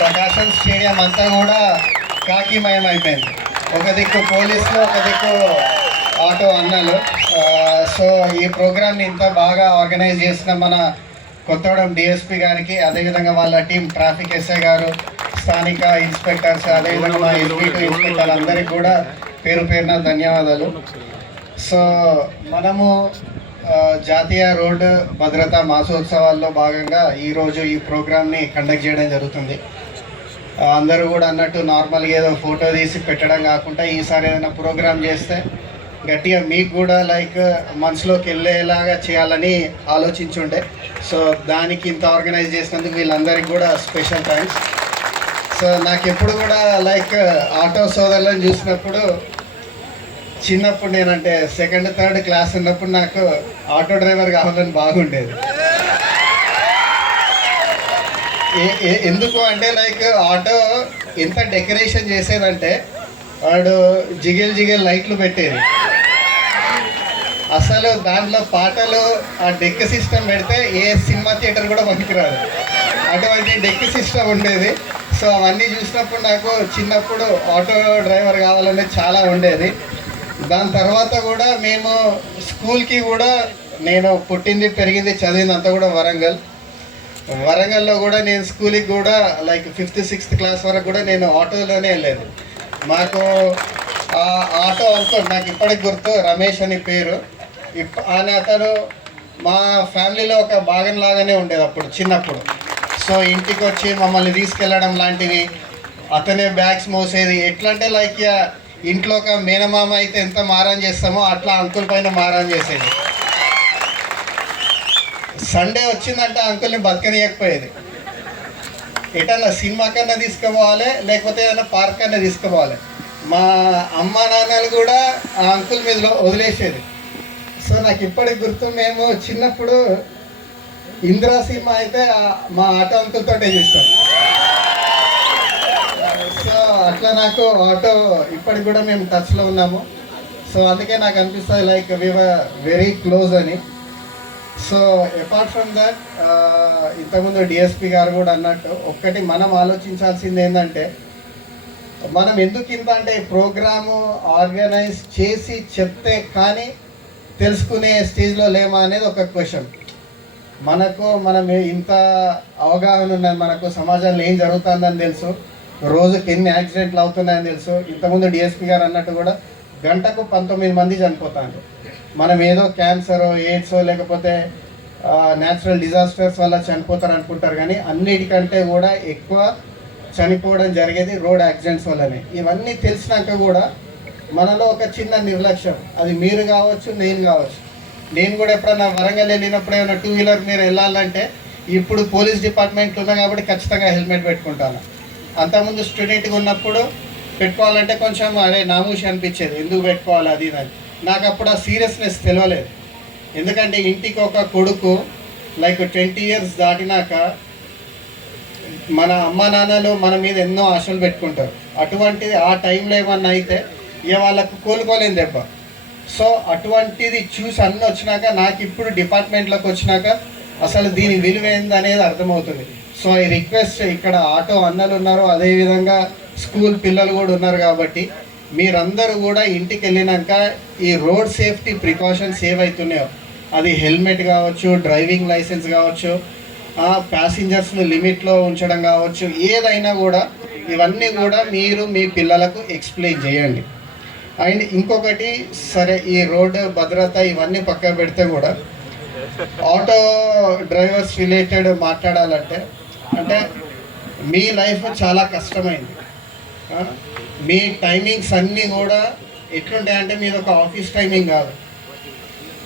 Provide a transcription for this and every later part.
ప్రకాశం stadium అంతా కూడా కాకిమయం అయిపోయింది. ఒక దిక్కు పోలీసులు, ఒక దిక్కు ఆటో అన్నలు. సో ఈ ప్రోగ్రామ్ని ఇంత బాగా ఆర్గనైజ్ చేసిన మన కొత్తగూడెం డిఎస్పీ గారికి, అదేవిధంగా వాళ్ళ టీం ట్రాఫిక్ ఎస్ఐ గారు, స్థానిక ఇన్స్పెక్టర్స్, అదేవిధంగా మా ఎస్పీ2 ఇన్స్పెక్టర్ అందరికీ కూడా పేరు పేరున ధన్యవాదాలు. సో మనము జాతీయ రోడ్డు భద్రతా మాసోత్సవాల్లో భాగంగా ఈరోజు ఈ ప్రోగ్రామ్ని కండక్ట్ చేయడం జరుగుతుంది. అందరూ కూడా అన్నట్టు నార్మల్గా ఏదో ఫోటో తీసి పెట్టడం కాకుండా ఈసారి ఏదైనా ప్రోగ్రామ్ చేస్తే గట్టిగా మీకు కూడా లైక్ మనసులోకి వెళ్ళేలాగా చేయాలని ఆలోచించుండే. సో దానికి ఇంత ఆర్గనైజ్ చేసినందుకు వీళ్ళందరికీ కూడా స్పెషల్ థ్యాంక్స్. సో నాకు ఎప్పుడు కూడా లైక్ ఆటో సోదరులను చూసినప్పుడు, చిన్నప్పుడు నేనంటే సెకండ్ థర్డ్ క్లాస్ ఉన్నప్పుడు నాకు ఆటో డ్రైవర్ కావాలని బాగుండేది. ఎందుకు అంటే లైక్ ఆటో ఎంత డెకరేషన్ చేసేదంటే వాడు జిగేల్ లైట్లు పెట్టేది. అసలు దాంట్లో పాటలు, ఆ డెక్ సిస్టమ్ పెడితే ఏ సినిమా థియేటర్ కూడా పనికిరాదు, అటువంటి డెక్ సిస్టమ్ ఉండేది. సో అవన్నీ చూసినప్పుడు నాకు చిన్నప్పుడు ఆటో డ్రైవర్ కావాలనేది చాలా ఉండేది. దాని తర్వాత కూడా మేము స్కూల్కి కూడా, నేను పుట్టింది పెరిగింది చదివింది అంతా కూడా వరంగల్లో కూడా నేను స్కూల్కి కూడా లైక్ 5th 6th క్లాస్ వరకు కూడా నేను ఆటోలోనే వెళ్ళేది. మాకు ఆటో అంకుల్ నాకు ఇప్పటికి గుర్తు, రమేష్ అని పేరు. అతను మా ఫ్యామిలీలో ఒక భాగం లాగానే ఉండేది అప్పుడు చిన్నప్పుడు. సో ఇంటికి వచ్చి మమ్మల్ని తీసుకెళ్ళడం లాంటివి, అతనే బ్యాగ్స్ మోసేది. ఎట్లా అంటే లైక్ ఇంట్లో ఒక మేనమామ అయితే ఎంత మారం చేస్తామో అట్లా అంకుల్ పైన మారం చేసేది. సండే వచ్చిందంటే అంకుల్ని బతకనియకపోయేది. ఎటన్నా సినిమా కన్నా తీసుకుపోవాలి, లేకపోతే ఏదైనా పార్క్ కన్నా తీసుకుపోవాలి. మా అమ్మ నాన్నలు కూడా ఆ అంకుల్ మీద వదిలేసేది. సో నాకు ఇప్పటికి గుర్తు, మేము చిన్నప్పుడు ఇందిరా సినిమా అయితే మా ఆటో అంకుల్ తోటే చూస్తాం. సో అట్లా నాకు ఆటో ఇప్పటికి కూడా మేము టచ్లో ఉన్నాము. సో అందుకే నాకు అనిపిస్తుంది like we were very close అని. సో అపార్ట్ ఫ్రమ్ దట్, ఇంతకుముందు డిఎస్పీ గారు కూడా అన్నట్టు ఒక్కటి మనం ఆలోచించాల్సింది ఏంటంటే, మనం ఎందుకు ఇంత అంటే ప్రోగ్రాము ఆర్గనైజ్ చేసి చెప్తే కానీ తెలుసుకునే స్టేజ్లో లేమా అనేది ఒక క్వశ్చన్. మనం ఇంత అవగాహన ఉన్నది, మనకు సమాజంలో ఏం జరుగుతుందని తెలుసు, రోజుకి ఎన్ని యాక్సిడెంట్లు అవుతున్నాయని తెలుసు. ఇంతకుముందు డిఎస్పీ గారు అన్నట్టు కూడా గంటకు 19 మంది చనిపోతారు. మనం ఏదో క్యాన్సరో, ఎయిడ్సో, లేకపోతే న్యాచురల్ డిజాస్టర్స్ వల్ల చనిపోతారు అనుకుంటారు, కానీ అన్నిటికంటే కూడా ఎక్కువ చనిపోవడం జరిగేది రోడ్ యాక్సిడెంట్స్ వల్లనే. ఇవన్నీ తెలిసినాక కూడా మనలో ఒక చిన్న నిర్లక్ష్యం, అది మీరు కావచ్చు, నేను కావచ్చు. నేను కూడా ఎప్పుడన్నా వరంగల్ వెళ్ళినప్పుడు ఏమైనా 2 వీలర్ మీరు వెళ్ళాలంటే, ఇప్పుడు పోలీస్ డిపార్ట్మెంట్ ఉన్నా కాబట్టి ఖచ్చితంగా హెల్మెట్ పెట్టుకుంటాను. అంతకుముందు స్టూడెంట్గా ఉన్నప్పుడు పెట్టుకోవాలంటే కొంచెం అరే నామూషి అనిపించేది, ఎందుకు పెట్టుకోవాలి అది అని. నాకు అప్పుడు ఆ సీరియస్నెస్ తెలియలేదు. ఎందుకంటే ఇంటికి ఒక కొడుకు లైక్ 20 years దాటినాక మన అమ్మ నాన్నలు మన మీద ఎన్నో ఆశలు పెట్టుకుంటారు. అటువంటిది ఆ టైంలో ఏమన్నా అయితే ఇక వాళ్ళకు కోలుకోలేని దెబ్బ. సో అటువంటిది చూసి అన్నీ వచ్చినాక, నాకు ఇప్పుడు డిపార్ట్మెంట్లోకి వచ్చినాక అసలు దీని విలువ ఏందనేది అర్థమవుతుంది. సో ఈ రిక్వెస్ట్, ఇక్కడ ఆటో అన్నలు ఉన్నారు, అదేవిధంగా స్కూల్ పిల్లలు కూడా ఉన్నారు కాబట్టి మీరందరూ కూడా ఇంటికి వెళ్ళినాక ఈ రోడ్ సేఫ్టీ ప్రికాషన్స్ ఏవైతున్నాయో, అది హెల్మెట్ కావచ్చు, డ్రైవింగ్ లైసెన్స్ కావచ్చు, ప్యాసింజర్స్ను లిమిట్లో ఉంచడం కావచ్చు, ఏదైనా కూడా ఇవన్నీ కూడా మీరు మీ పిల్లలకు ఎక్స్ప్లెయిన్ చేయండి. అండ్ ఇంకొకటి, సరే ఈ రోడ్డు భద్రత ఇవన్నీ పక్క పెడితే కూడా ఆటో డ్రైవర్స్ రిలేటెడ్ మాట్లాడాలంటే, అంటే మీ లైఫ్ చాలా కష్టమైంది. మీ టైమింగ్స్ అన్నీ కూడా ఎట్లుంటాయంటే, మీది ఒక ఆఫీస్ టైమింగ్ కాదు,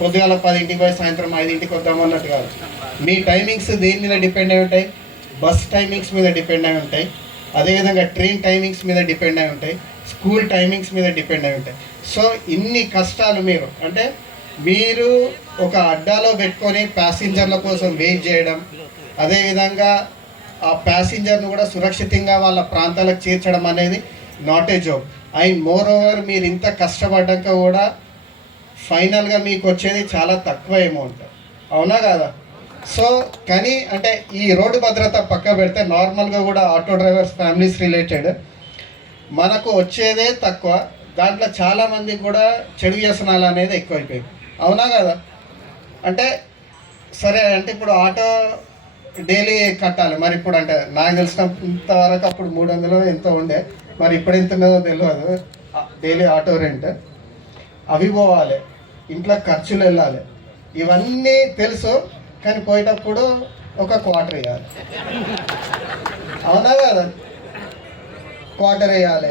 పొద్దుగాల 10ంటికి పోయి సాయంత్రం 5ంటికి వద్దామన్నట్టు కాదు. మీ టైమింగ్స్ దేని మీద డిపెండ్ అయి ఉంటాయి? బస్ టైమింగ్స్ మీద డిపెండ్ అయి ఉంటాయి, అదేవిధంగా ట్రైన్ టైమింగ్స్ మీద డిపెండ్ అయి ఉంటాయి, స్కూల్ టైమింగ్స్ మీద డిపెండ్ అయి ఉంటాయి. సో ఇన్ని కష్టాలు మీరు ఒక అడ్డాలో పెట్టుకొని ప్యాసింజర్ల కోసం వెయిట్ చేయడం, అదేవిధంగా ఆ ప్యాసింజర్ను కూడా సురక్షితంగా వాళ్ళ ప్రాంతాలకు చేర్చడం అనేది not a job. And more over మీరు ఇంత కష్టపడ్డాక కూడా ఫైనల్గా మీకు వచ్చేది చాలా తక్కువ అమౌంట్, అవునా కాదా? సో కానీ అంటే ఈ రోడ్డు భద్రత పక్క పెడితే నార్మల్గా కూడా ఆటో డ్రైవర్స్ ఫ్యామిలీస్ రిలేటెడ్ మనకు వచ్చేదే తక్కువ, దాంట్లో చాలామందికి కూడా చెడు వ్యసనాలు అనేది ఎక్కువైపోయింది. అవునా కదా? అంటే సరే అంటే ఇప్పుడు ఆటో డైలీ కట్టాలి, మరి ఇప్పుడు అంటే నాకు తెలిసినంత వరకు అప్పుడు 300 ఎంతో ఉండే, మరి ఇప్పుడు ఎంత ఉన్నదో తెలియదు. డైలీ ఆటో రెంట్ అవి పోవాలి, ఇంట్లో ఖర్చులు వెళ్ళాలి, ఇవన్నీ తెలుసు. కానీ పోయేటప్పుడు ఒక క్వార్టర్ వేయాలి. అవునా కదా? క్వార్టర్ వేయాలి.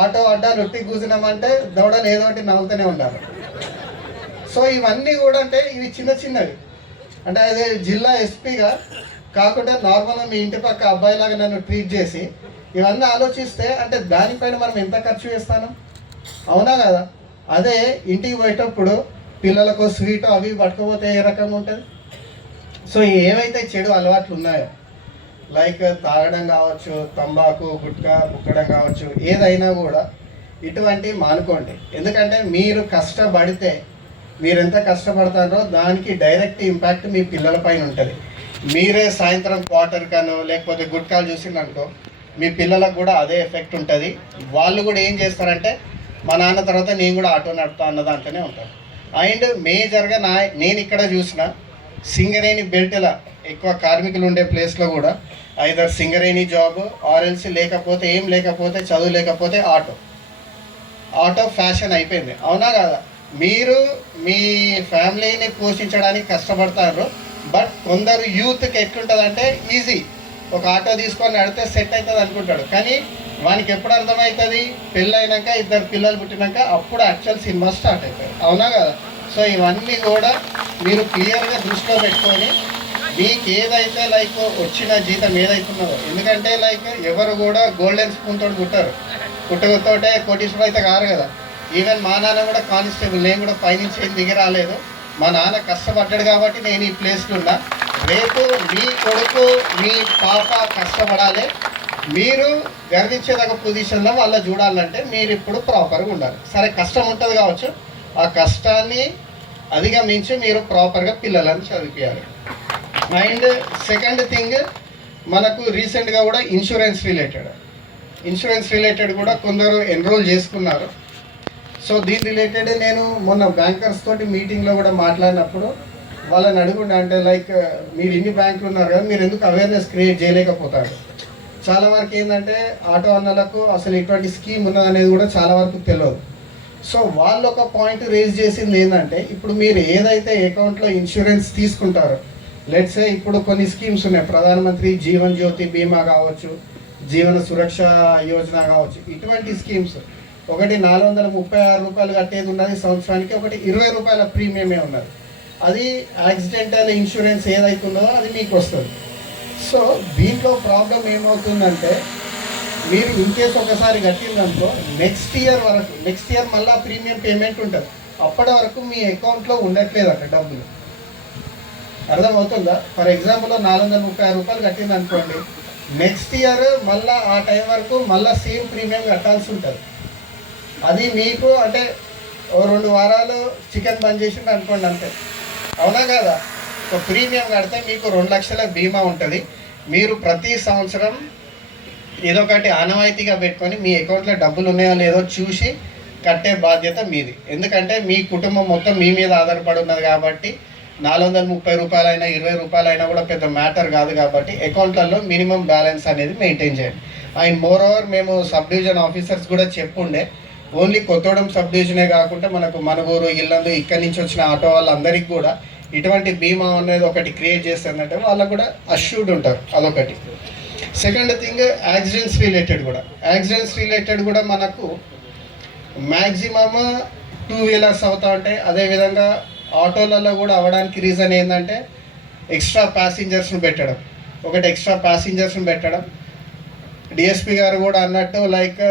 ఆటో అడ్డాలు రొట్టి కూసినామంటే దౌడలు ఏదో ఒకటి నవ్వుతూనే ఉండాలి. సో ఇవన్నీ కూడా అంటే ఇవి చిన్న చిన్నవి. అంటే అదే జిల్లా ఎస్పీగా కాకుండా నార్మల్గా మీ ఇంటి పక్క అబ్బాయిలాగా నన్ను ట్రీట్ చేసి ఇవన్నీ ఆలోచిస్తే అంటే దానిపైన మనం ఎంత ఖర్చు చేస్తాను? అవునా కదా? అదే ఇంటికి పోయేటప్పుడు పిల్లలకు స్వీట్ అవి పట్టుకపోతే ఏ రకంగా ఉంటుంది? సో ఏవైతే చెడు అలవాట్లు ఉన్నాయో లైక్ తాగడం కావచ్చు, తంబాకు గుట్కా బుక్కడం కావచ్చు, ఏదైనా కూడా ఇటువంటివి మానుకోండి. ఎందుకంటే మీరు కష్టపడితే మీరు ఎంత కష్టపడతారో దానికి డైరెక్ట్ ఇంపాక్ట్ మీ పిల్లల పైన ఉంటుంది. మీరే సాయంత్రం క్వార్టర్ కానో లేకపోతే గుట్కాలు చూసిందనుకో మీ పిల్లలకు కూడా అదే ఎఫెక్ట్ ఉంటుంది. వాళ్ళు కూడా ఏం చేస్తారంటే మా నాన్న తర్వాత నేను కూడా ఆటో నడుపుతా అన్న దాంట్లోనే ఉంటారు. అండ్ మేజర్గా నేను ఇక్కడ చూసిన సింగరేణి బెల్ట్ల ఎక్కువ కార్మికులు ఉండే ప్లేస్లో కూడా ఐదర్ సింగరేణి జాబ్ ఆర్ఎల్సీ లేకపోతే ఏం లేకపోతే చదువు లేకపోతే ఆటో ఫ్యాషన్ అయిపోయింది. అవునా కదా? మీరు మీ ఫ్యామిలీని పోషించడానికి కష్టపడతారు. బట్ కొందరు యూత్కి ఎట్లుంటుందంటే ఈజీ, ఒక ఆటో తీసుకొని నడితే సెట్ అవుతుంది అనుకుంటాడు. కానీ వానికి ఎప్పుడు అర్థమవుతుంది? పెళ్ళైనాక 2 పిల్లలు పుట్టినాక అప్పుడు యాక్చువల్ సినిమా స్టార్ట్ అవుతుంది. అవునా కదా? సో ఇవన్నీ కూడా మీరు క్లియర్గా దృష్టిలో పెట్టుకొని మీకు ఏదైతే లైక్ వచ్చిన జీతం ఏదైతున్నదో, ఎందుకంటే లైక్ ఎవరు కూడా గోల్డెన్ స్పూన్ తోటి పుట్టకతోటే కోటీశ్వరుడు అయితే కారు కదా. ఈవెన్ మా నాన్న కూడా కానిస్టేబుల్, నేను కూడా పైనుంచి ఏం దిగి రాలేదు. మా నాన్న కష్టపడ్డాడు కాబట్టి నేను ఈ ప్లేస్లో ఉన్నా. రేపు మీ కొడుకు మీ పాప కష్టపడాలి, మీరు గర్వించేదగ్గ పొజిషన్లో వాళ్ళ చూడాలంటే మీరు ఇప్పుడు ప్రాపర్గా ఉండాలి. సరే కష్టం ఉంటుంది కావచ్చు, ఆ కష్టాన్ని అధిగమించి మీరు ప్రాపర్గా పిల్లలను చదివించాలి. అండ్ సెకండ్ థింగ్, మనకు రీసెంట్గా కూడా ఇన్సూరెన్స్ రిలేటెడ్ కూడా కొందరు ఎన్రోల్ చేసుకున్నారు. సో దీని రిలేటెడ్ నేను మొన్న బ్యాంకర్స్ తోటి మీటింగ్లో కూడా మాట్లాడినప్పుడు వాళ్ళని అడుగుండే, అంటే లైక్ మీరు ఇన్ని బ్యాంకులు ఉన్నారు కదా, మీరు ఎందుకు అవేర్నెస్ క్రియేట్ చేయలేకపోతారు? చాలా వరకు ఏంటంటే ఆటో అన్నలకు అసలు ఇటువంటి స్కీమ్ ఉన్నదనేది కూడా చాలా వరకు తెలియదు. సో వాళ్ళు ఒక పాయింట్ రేజ్ చేసింది ఏంటంటే, ఇప్పుడు మీరు ఏదైతే అకౌంట్లో ఇన్సూరెన్స్ తీసుకుంటారో, లెట్సే ఇప్పుడు కొన్ని స్కీమ్స్ ఉన్నాయి, ప్రధానమంత్రి జీవన్ జ్యోతి బీమా కావచ్చు, జీవన సురక్ష యోజన కావచ్చు, ఇటువంటి స్కీమ్స్ ఒకటి 436 రూపాయలు కట్టేది ఉన్నది సంవత్సరానికి, ఒకటి 20 రూపాయల ప్రీమియమే ఉన్నది. అది యాక్సిడెంటల్ ఇన్సూరెన్స్ ఏదైతుందో అది మీకు వస్తుంది. సో దీంట్లో ప్రాబ్లం ఏమవుతుందంటే, మీరు ఇన్కేస్ ఒకసారి కట్టిందనుకో నెక్స్ట్ ఇయర్ మళ్ళీ ప్రీమియం పేమెంట్ ఉంటుంది. అప్పటి వరకు మీ అకౌంట్లో ఉండట్లేదంట డబ్బులు. అర్థమవుతుందా? ఫర్ ఎగ్జాంపుల్ 436 రూపాయలు కట్టింది అనుకోండి, నెక్స్ట్ ఇయర్ మళ్ళీ ఆ టైం వరకు మళ్ళీ సేమ్ ప్రీమియం కట్టాల్సి ఉంటుంది. అది మీకు అంటే 2 వారాలు చికెన్ బంద్ చేసింది అనుకోండి అంతే. అవునా కదా? ఒక ప్రీమియం కడితే మీకు 2 లక్షల బీమా ఉంటుంది. మీరు ప్రతి సంవత్సరం ఏదో ఒకటి ఆనవాయితీగా పెట్టుకొని మీ అకౌంట్లో డబ్బులు ఉన్నాయో లేదో చూసి కట్టే బాధ్యత మీది. ఎందుకంటే మీ కుటుంబం మొత్తం మీ మీద ఆధారపడి ఉన్నది కాబట్టి 430 రూపాయలైనా 20 రూపాయలైనా కూడా పెద్ద మ్యాటర్ కాదు. కాబట్టి అకౌంట్లలో మినిమం బ్యాలెన్స్ అనేది మెయింటైన్ చేయండి. అండ్ మోర్ ఓవర్ మేము సబ్ డివిజన్ ఆఫీసర్స్ కూడా చెప్పుండే, ఓన్లీ కొత్తగూడెం సబ్ డివిజనే కాకుండా మనకు మనుగూరు, ఇల్లందు ఇక్కడి నుంచి వచ్చిన ఆటో వాళ్ళందరికీ కూడా ఇటువంటి బీమా అనేది ఒకటి క్రియేట్ చేస్తుందంటే వాళ్ళకు కూడా అష్యూర్డ్ ఉంటారు. అదొకటి. సెకండ్ థింగ్, యాక్సిడెంట్స్ రిలేటెడ్ కూడా మనకు మ్యాక్సిమమ్ 2 వీలర్స్ అవుతూ ఉంటాయి. అదేవిధంగా ఆటోలలో కూడా అవ్వడానికి రీజన్ ఏంటంటే ఎక్స్ట్రా ప్యాసింజర్స్ని పెట్టడం. డిఎస్పీ గారు కూడా అన్నట్టు లైక్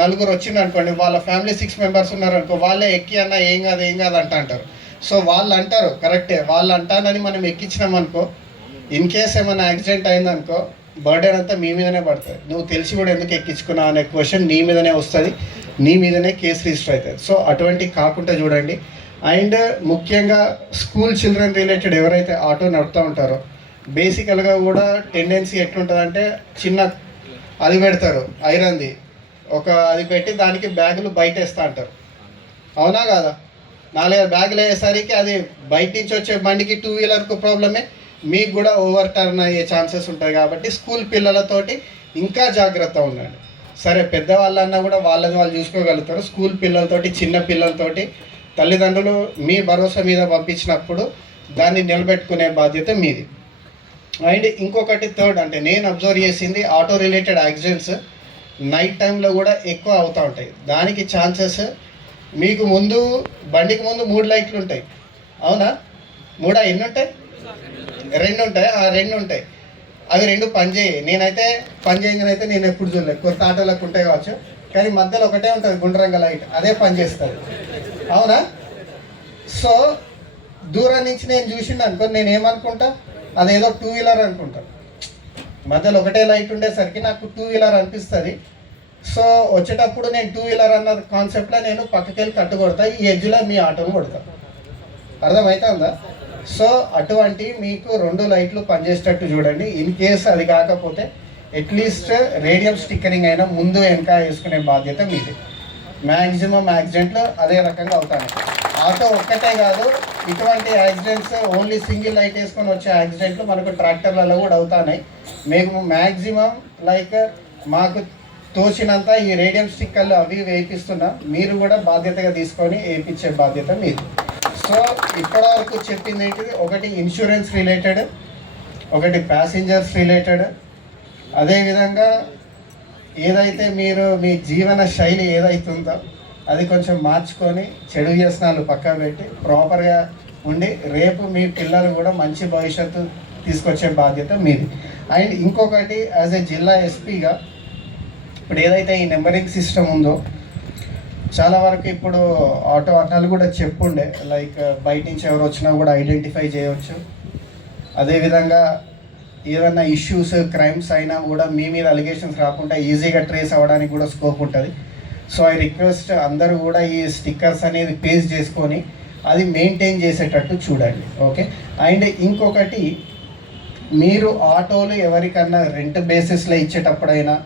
నలుగురు వచ్చింది అనుకోండి, వాళ్ళ ఫ్యామిలీ 6 మెంబర్స్ ఉన్నారనుకో, వాళ్ళే ఎక్కి అన్న ఏం కాదు అంటారు. సో వాళ్ళు అంటారు కరెక్టే, వాళ్ళు అంటానని మనం ఎక్కించినామనుకో, ఇన్ కేస్ ఏమైనా యాక్సిడెంట్ అయిందనుకో బర్డెన్ అంతా మీ మీదనే పడుతుంది. నువ్వు తెలిసి కూడా ఎందుకు ఎక్కించుకున్నావు అనే క్వశ్చన్ నీ మీదనే వస్తుంది, నీ మీదనే కేసు రిజిస్టర్ అవుతుంది. సో అటువంటి కాకుండా చూడండి. అండ్ ముఖ్యంగా స్కూల్ చిల్డ్రన్ రిలేటెడ్ ఎవరైతే ఆటో నడుపుతూ ఉంటారో బేసికల్గా కూడా టెండెన్సీ ఎట్లుంటుందంటే చిన్న అది పెడతారు ఐరన్ది అది పెట్టి దానికి బ్యాగులు బయట వేస్తూ అంటారు, అవునా కాదా? 4 బ్యాగులు అయ్యేసరికి అది బయట నుంచి వచ్చే బండికి 2 వీలర్కు ప్రాబ్లమే, మీకు కూడా ఓవర్ టర్న్ అయ్యే ఛాన్సెస్ ఉంటాయి. కాబట్టి స్కూల్ పిల్లలతోటి ఇంకా జాగ్రత్త ఉండండి. సరే పెద్దవాళ్ళన్నా కూడా వాళ్ళది వాళ్ళు చూసుకోగలుగుతారు, స్కూల్ పిల్లలతోటి చిన్న పిల్లలతోటి తల్లిదండ్రులు మీ భరోసా మీద పంపించినప్పుడు దాన్ని నిలబెట్టుకునే బాధ్యత మీది. అండ్ ఇంకొకటి థర్డ్, అంటే నేను అబ్జర్వ్ చేసింది ఆటో రిలేటెడ్ యాక్సిడెంట్స్ నైట్ టైంలో కూడా ఎక్కువ అవుతూ ఉంటాయి. దానికి ఛాన్సెస్ మీకు బండికి ముందు 3 లైట్లు ఉంటాయి, అవునా? 3 ఎన్ని ఉంటాయి? 2 ఉంటాయి. ఆ 2 ఉంటాయి, అవి 2 పనిచేయి. నేనైతే పనిచేయగానైతే నేను ఎప్పుడు చూడలేదు, కొత్త ఆటోలకు ఉంటాయి కావచ్చు, కానీ మధ్యలో ఒకటే ఉంటుంది గుండ్రంగా లైట్, అదే పనిచేస్తుంది, అవునా? సో దూరం నుంచి నేను చూసింది అనుకో, నేను ఏమనుకుంటా అదేదో 2 వీలర్ అనుకుంటా. మధ్యలో ఒకటే లైట్ ఉండేసరికి నాకు 2 వీలర్ అనిపిస్తుంది. సో వచ్చేటప్పుడు నేను 2 వీలర్ అన్న కాన్సెప్ట్లో నేను పక్కకెళ్ళి కట్టుకొడతా, ఈ ఎడ్జ్లో మీ ఆటోను కొడతా. అర్థమవుతుందా? సో అటువంటి మీకు 2 లైట్లు పనిచేసేటట్టు చూడండి. ఇన్ కేస్ అది కాకపోతే అట్లీస్ట్ రేడియం స్టిక్కరింగ్ అయినా ముందు వెనక వేసుకునే బాధ్యత మీది. మ్యాక్సిమం యాక్సిడెంట్లు అదే రకంగా అవుతాయి. ఆటో ఒక్కటే కాదు, ఇటువంటి యాక్సిడెంట్స్ ఓన్లీ సింగిల్ లైట్ వేసుకొని వచ్చే యాక్సిడెంట్లు మనకు ట్రాక్టర్లలో కూడా అవుతున్నాయి. మేము మ్యాక్సిమం మాకు తోచినంత ఈ రేడియం స్టిక్కర్లు అవి వేయిస్తున్నాం, మీరు కూడా బాధ్యతగా తీసుకొని వేయించే బాధ్యత మీది. సో ఇప్పటివరకు చెప్పింది ఏంటిది, ఒకటి ఇన్సూరెన్స్ రిలేటెడ్, ఒకటి ప్యాసింజర్స్ రిలేటెడ్, అదేవిధంగా ఏదైతే మీరు మీ జీవన శైలి ఏదైతుందో అది కొంచెం మార్చుకొని చెడు వ్యసనాలు పక్కన పెట్టి ప్రాపర్గా ఉండి రేపు మీ పిల్లలు కూడా మంచి భవిష్యత్తు తీసుకొచ్చే బాధ్యత మీది. అండ్ ఇంకొకటి యాజ్ ఏ జిల్లా ఎస్పీగా ఇప్పుడు ఏదైతే ఈ నెంబరింగ్ సిస్టమ్ ఉందో చాలా వరకు ఇప్పుడు ఆటో అన్నాలు కూడా చెప్పుండే, లైక్ బయట నుంచి ఎవరు వచ్చినా కూడా ఐడెంటిఫై చేయవచ్చు. అదేవిధంగా ఏదైనా ఇష్యూస్ క్రైమ్స్ అయినా కూడా మీ మీద అలిగేషన్స్ రాకుండా ఈజీగా ట్రేస్ అవ్వడానికి కూడా స్కోప్ ఉంటుంది. సో ఐ రిక్వెస్ట్ అందరూ కూడా ఈ స్టిక్కర్స్ అనేది పేస్ట్ చేసుకొని అది మెయింటైన్ చేసేటట్టు చూడండి, ఓకే? అండ్ ఇంకొకటి, మీరు ఆటోలు ఎవరికన్నా రెంట్ బేసిస్లో ఇచ్చేటప్పుడైనా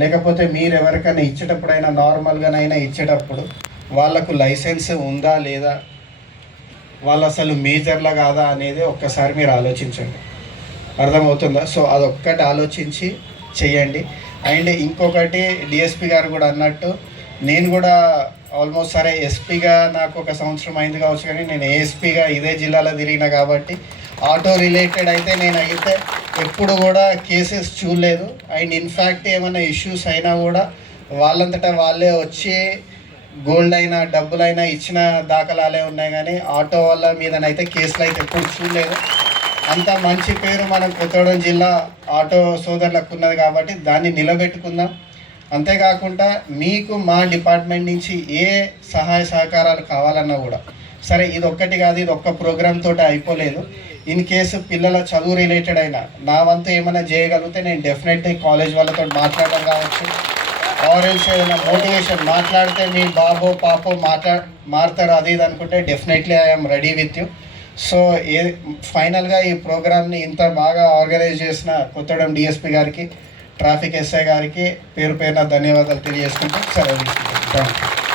లేకపోతే మీరు ఎవరికైనా ఇచ్చేటప్పుడైనా నార్మల్గానైనా ఇచ్చేటప్పుడు వాళ్ళకు లైసెన్స్ ఉందా లేదా, వాళ్ళు అసలు మేజర్లా కాదా అనేది ఒక్కసారి మీరు ఆలోచించండి, అర్థమవుతుందా? సో అదొక్కటి ఆలోచించి చెయ్యండి. అండ్ ఇంకొకటి, డిఎస్పి గారు కూడా అన్నట్టు నేను కూడా ఆల్మోస్ట్ సరే ఎస్పీగా నాకు 1 సంవత్సరం అయింది కావచ్చు, కానీ నేను ఏఎస్పీగా ఇదే జిల్లాలో తిరిగిన కాబట్టి ఆటో రిలేటెడ్ అయితే నేనైతే ఎప్పుడు కూడా కేసెస్ చూడలేదు. అండ్ ఇన్ఫ్యాక్ట్ ఏమైనా ఇష్యూస్ అయినా కూడా వాళ్ళంతటా వాళ్ళే వచ్చి గోల్డ్ అయినా డబ్బులైనా ఇచ్చిన దాఖలాలే ఉన్నాయి, కానీ ఆటో వాళ్ళ మీదనైతే కేసులు అయితే ఎప్పుడు చూడలేదు. అంత మంచి పేరు మనం కొత్తగూడెం జిల్లా ఆటో సోదరులకు ఉన్నది కాబట్టి దాన్ని నిలబెట్టుకుందాం. అంతేకాకుండా మీకు మా డిపార్ట్మెంట్ నుంచి ఏ సహాయ సహకారాలు కావాలన్నా కూడా సరే, ఇది ఒక్కటి కాదు, ఇది ఒక్క ప్రోగ్రామ్ తోటి అయిపోలేదు. ఇన్ కేసు పిల్లల చదువు రిలేటెడ్ అయినా నా వంతు ఏమైనా చేయగలిగితే నేను డెఫినెట్లీ కాలేజ్ వాళ్ళతో మాట్లాడడం కావచ్చు, ఆరెల్స్ ఏదైనా మోటివేషన్ మాట్లాడితే మీ బాబో పాపో మారుతారు అది ఇది అనుకుంటే definitely I'm ready with you. So ఫైనల్గా ఈ ప్రోగ్రామ్ని ఇంత బాగా ఆర్గనైజ్ చేసిన కొత్తగూడెం డిఎస్పీ గారికి, ట్రాఫిక్ ఎస్ఐ గారికి పేరు పేరున ధన్యవాదాలు తెలియజేసుకుంటూ సెలవు తీసుకుంటాం. Thank you.